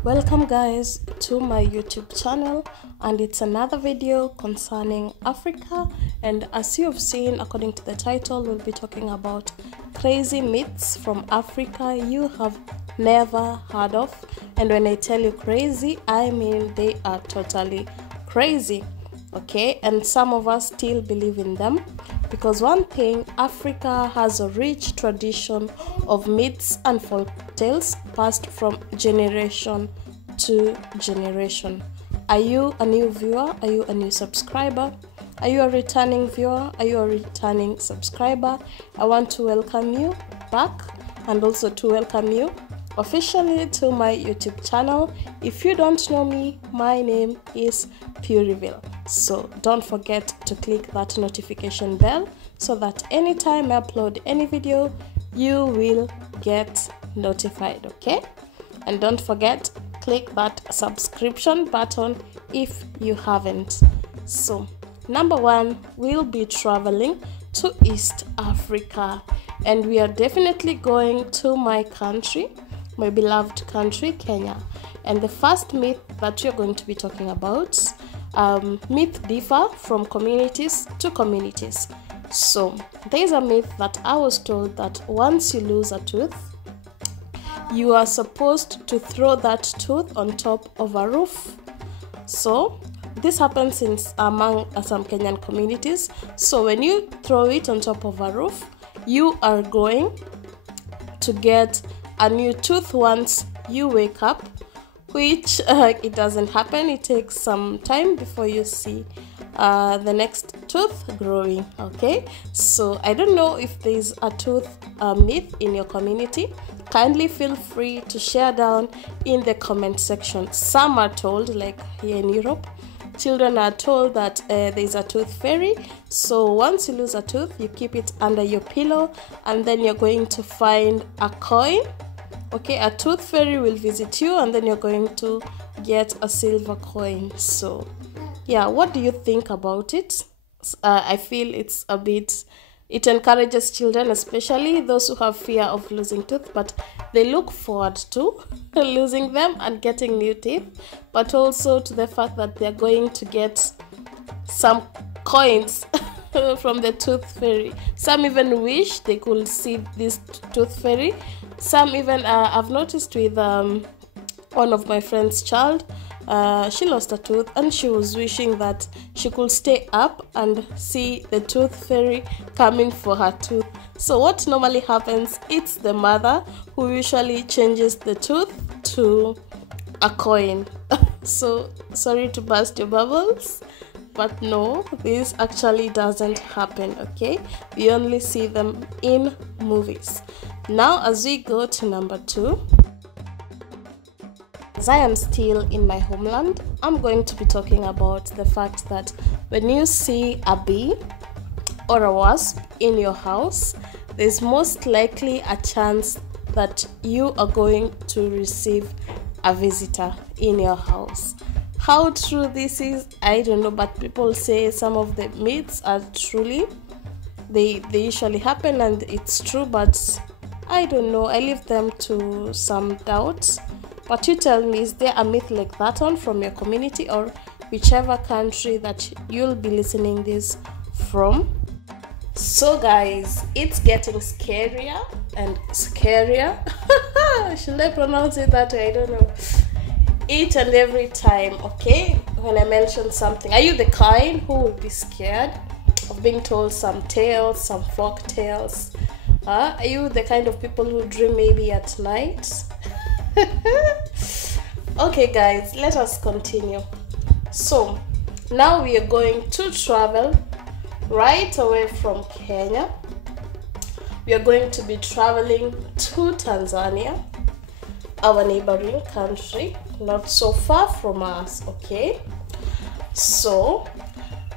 Welcome guys to my YouTube channel, and it's another video concerning Africa. And as you have seen, according to the title, we'll be talking about crazy myths from Africa you have never heard of. And when I tell you crazy, I mean they are totally crazy, okay? And some of us still believe in them, because one thing, Africa has a rich tradition of myths and folk tales passed from generation to generation. Are you a new viewer? Are you a new subscriber? Are you a returning viewer? Are you a returning subscriber? I want to welcome you back, and also to welcome you officially to my YouTube channel. If you don't know me, my name is Pureville. So don't forget to click that notification bell so that anytime I upload any video, you will get notified, okay? And don't forget, click that subscription button if you haven't. So number one, we'll be traveling to East Africa, and we are definitely going to my country, my beloved country, Kenya. And the first myth that we're going to be talking about, myth differ from communities to communities. So there's a myth that I was told that once you lose a tooth, you are supposed to throw that tooth on top of a roof. So this happens among some Kenyan communities. So when you throw it on top of a roof, you are going to get a new tooth once you wake up, which it doesn't happen. It takes some time before you see the next tooth growing, okay? So I don't know if there's a tooth myth in your community. Kindly feel free to share down in the comment section. Some are told, like here in Europe, children are told that there's a tooth fairy. So once you lose a tooth, you keep it under your pillow, and then you're going to find a coin. Okay, a tooth fairy will visit you, and then you're going to get a silver coin. So yeah, what do you think about it? I feel it's a bit, it encourages children, especially those who have fear of losing teeth, but they look forward to losing them and getting new teeth, but also to the fact that they're going to get some coins from the tooth fairy. Some even wish they could see this tooth fairy. Some even I've noticed with one of my friend's child, she lost a tooth and she was wishing that she could stay up and see the tooth fairy coming for her tooth. So what normally happens, it's the mother who usually changes the tooth to a coin. So sorry to burst your bubbles, but no, this actually doesn't happen, okay? We only see them in movies. Now as we go to number two, as I am still in my homeland, I'm going to be talking about the fact that when you see a bee or a wasp in your house, there's most likely a chance that you are going to receive a visitor in your house. How true this is, I don't know, but people say some of the myths are truly, they usually happen and it's true, but I don't know, I leave them to some doubts. But you tell me, is there a myth like that one from your community or whichever country that you'll be listening this from? So guys, it's getting scarier and scarier. Should I pronounce it that way? I don't know. Each and every time, okay, when I mention something, are you the kind who will be scared of being told some tales, some folk tales? Are you the kind of people who dream maybe at night? Okay guys, let us continue. So now we are going to travel right away from Kenya. We are going to be traveling to Tanzania, our neighboring country, not so far from us, okay? So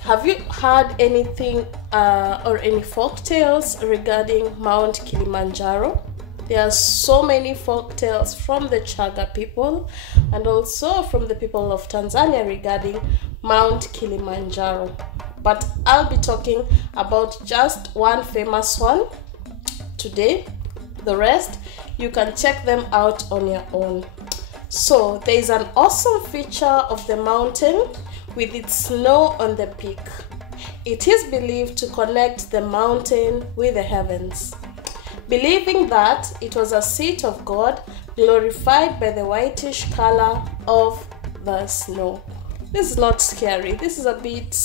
have you heard anything or any folk tales regarding Mount Kilimanjaro? There are so many folk tales from the Chaga people and also from the people of Tanzania regarding Mount Kilimanjaro. But I'll be talking about just one famous one today. The rest, you can check them out on your own. So there is an awesome feature of the mountain with its snow on the peak. It is believed to connect the mountain with the heavens, believing that it was a seat of God glorified by the whitish color of the snow. This is not scary. This is a bit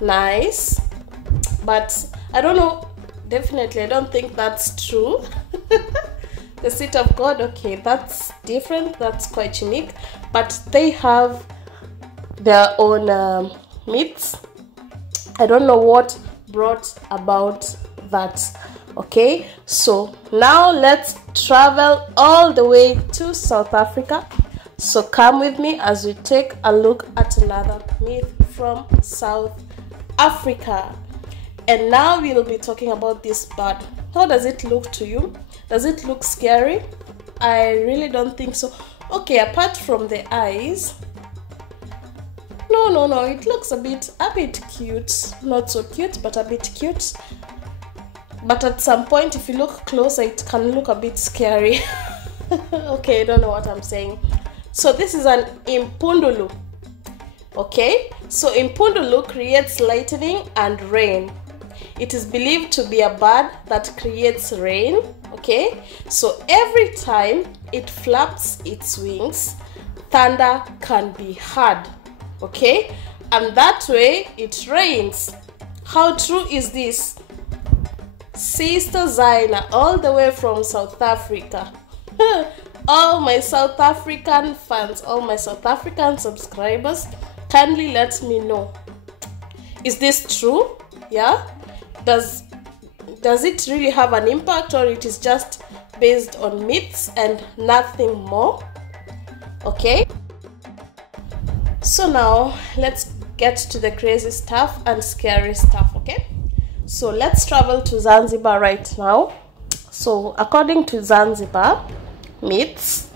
nice, but I don't know. Definitely, I don't think that's true. The seat of God, okay, that's different. That's quite unique, but they have their own myths. I don't know what brought about that. Okay, so now let's travel all the way to South Africa. So come with me as we take a look at another myth from South Africa. And now we'll be talking about this bird. How does it look to you? Does it look scary? I really don't think so. Okay, apart from the eyes, no, it looks a bit cute. Not so cute, but a bit cute. But at some point, if you look closer, it can look a bit scary. Okay, I don't know what I'm saying. So this is an Impondo. Okay, so Impondo creates lightning and rain. It is believed to be a bird that creates rain. Okay, so every time it flaps its wings, thunder can be heard. Okay, and that way it rains. How true is this? Sister Zaina, all the way from South Africa. All my South African fans, all my South African subscribers, kindly let me know. Is this true? Yeah? Does it really have an impact, or it is just based on myths and nothing more? Okay? So now let's get to the crazy stuff and scary stuff, okay? So let's travel to Zanzibar right now. So according to Zanzibar myths,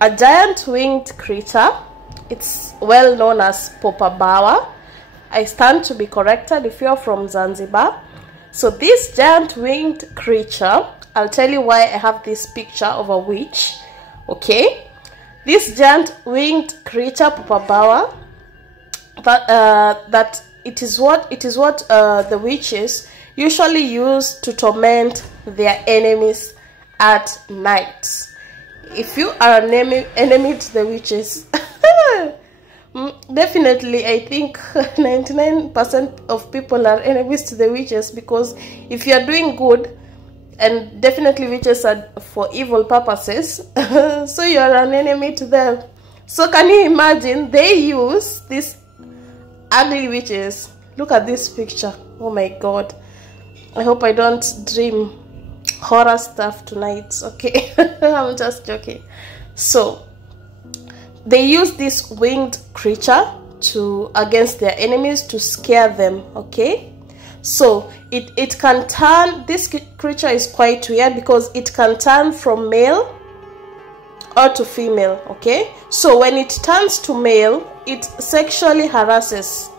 a giant winged creature, it's well known as Popabawa. I stand to be corrected if you're from Zanzibar. So this giant winged creature, I'll tell you why I have this picture of a witch. Okay, this giant winged creature Popabawa, that it is what the witches usually use to torment their enemies at night. If you are an enemy to the witches, definitely I think 99% of people are enemies to the witches, because if you are doing good, and definitely witches are for evil purposes, so you are an enemy to them. So can you imagine, they use these ugly witches. Look at this picture. Oh my god, I hope I don't dream horror stuff tonight. Okay, I'm just joking. So they use this winged creature against their enemies to scare them. Okay, so it can turn, this creature is quite weird because it can turn from male or to female. Okay, so when it turns to male, it sexually harasses.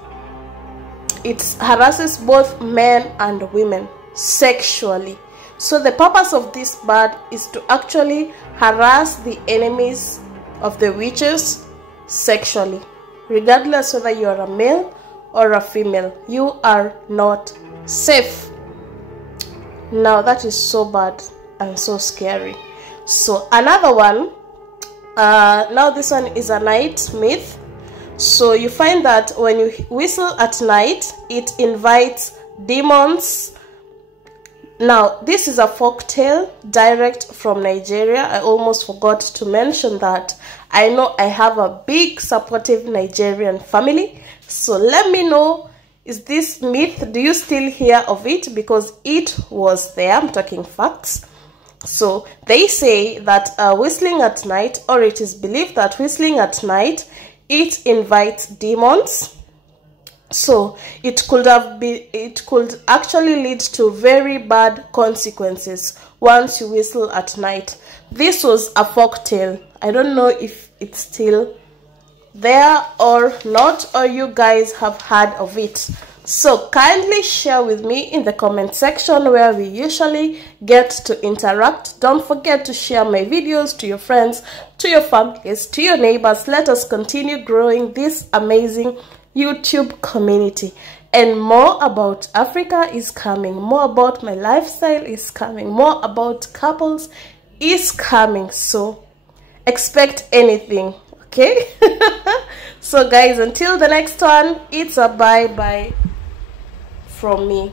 It harasses both men and women sexually. So the purpose of this bird is to actually harass the enemies of the witches sexually. Regardless whether you are a male or a female, you are not safe. Now that is so bad and so scary. So another one, now this one is a night myth. So you find that when you whistle at night, it invites demons. Now this is a folktale direct from Nigeria. I almost forgot to mention that. I know I have a big supportive Nigerian family, so let me know, is this myth, do you still hear of it? Because it was there. I'm talking facts. So they say that whistling at night, or it is believed that whistling at night, it invites demons. So it could actually lead to very bad consequences once you whistle at night. This was a folktale. I don't know if it's still there or not, or you guys have heard of it. So kindly share with me in the comment section where we usually get to interact. Don't forget to share my videos to your friends, to your families, to your neighbors. Let us continue growing this amazing YouTube community. And more about Africa is coming. More about my lifestyle is coming. More about couples is coming. So expect anything, okay? So guys, until the next one, it's a bye-bye from me.